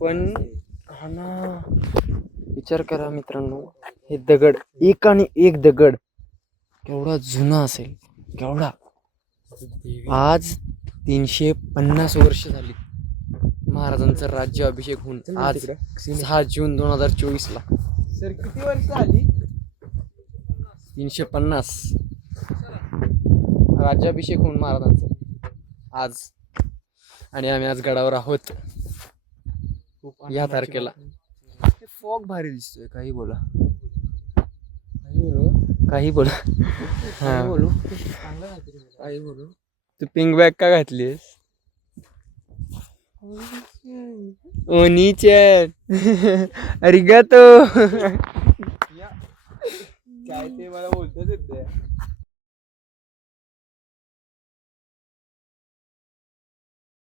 पण हा ना, विचार करा मित्रांनो, हे दगड एक आणि एक दगड केवढा जुना असेल, केवढा. आज 350 वर्ष झाली महाराजांचा राज्याभिषेक होऊन. आज 6 जून 2024 ला. सर किती वर्ष झाली? 350 राज्याभिषेक होऊन महाराजांचा आज. आणि आम्ही आज गडावर आहोत या तारखेला. फॉग भारी दिसतोय. काही बोला, काही बोला. हा बोलू काही बोलू. तू पिंक बॅग का घातलीस? ओनीचॅन अरिगातो. काय ते मला बोलतच येते.